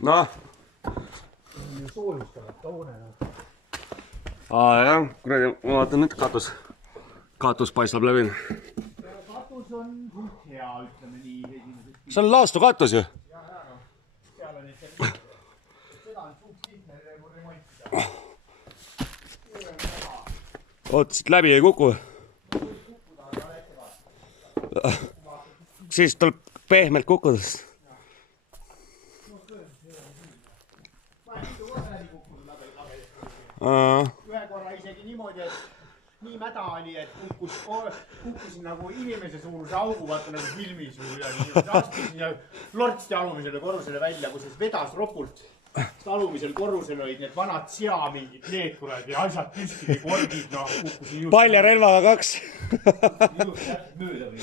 Noh. Soojustavad toonena. Jah, kuradi, ma vaatan nüüd katus paistab läbi. Katus on suht hea, ütleme nii. See on laastu katus ju. Seal on seda on suht lihtne remontida. Oot, siit läbi ei kuku. Siis tuleb pehmelt kukkuda. Ühe korra isegi niimoodi, et nii mäda oli, et kukkusin nagu inimese suuruse augu, vaata nagu filmis astusin ja lortsti alumisele korrusele välja, kus vedas ropult. Alumisel korrusel olid need vanad sea mingid need kuradi asjad püsti, korgid, noh, kukkusin just. Paljarelvaga 2. Mööda või.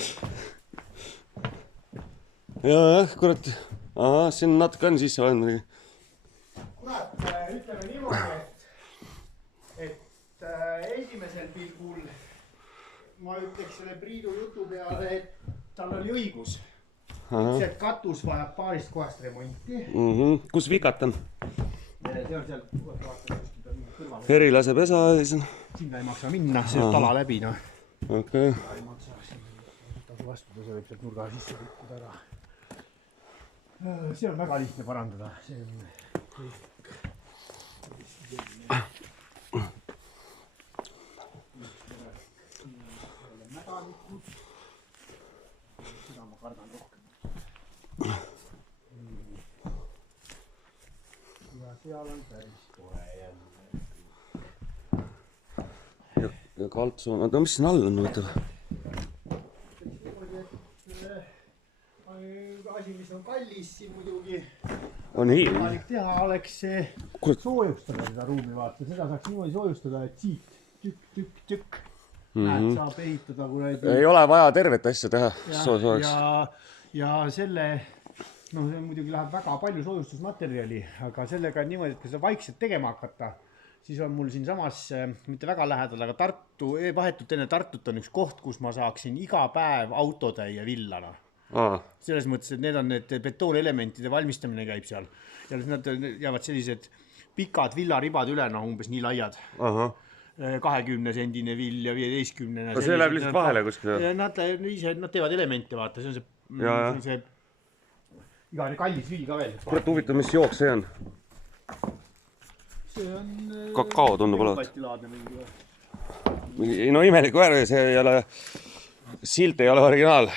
Jah, kurat. Siin natuke on sisse vahendanud. Kurat, ütleme niimoodi, et esimesel pilgul ma ütleks selle Priidu jutu peale, et tal oli õigus. See katus vajab paarist kohast remonti. Kus vikat on? See on seal kõrval. Herilase pesa. Sinna ei maksa minna, see on tala läbi. Okei. Ei maksa sinna vastu, see võib sealt nurga sisse kukkuda ära. See on väga lihtne parandada. See on kõik. Mädanikud. Seda ma kardan rohkem. Ja seal on päris tore jälle. Ja kaltsu on, mis siin all on? Asi, mis on kallis siin muidugi võimalik teha, oleks soojustada seda ruumi, vaata. Seda saaks niimoodi soojustada, et siit tükk. Näed, saab ehitada kuradi. Ei ole vaja tervet asja teha. Ja selle, no see muidugi läheb väga palju soojustusmaterjali, aga sellega on niimoodi, et kui seda vaikselt tegema hakata, siis on mul siin samas, mitte väga lähedal, aga Tartu, vahetult enne Tartut on üks koht, kus ma saaksin iga päev autotäie villana. Selles mõttes, et need on need betoonelementide valmistamine käib seal. Ja nad jäävad sellised pikad villaribad üle, no umbes nii laiad. 20-sendine vill ja 15-ne. See läheb lihtsalt vahele kuskil? Nad teevad elemente, vaata. See on see igane kallis vill ka veel. Kurat huvitav, mis jook see on? See on... Kakao tundub olevat. Patilaadne mingi. No imelik värv, see ei ole... Silt ei ole originaal.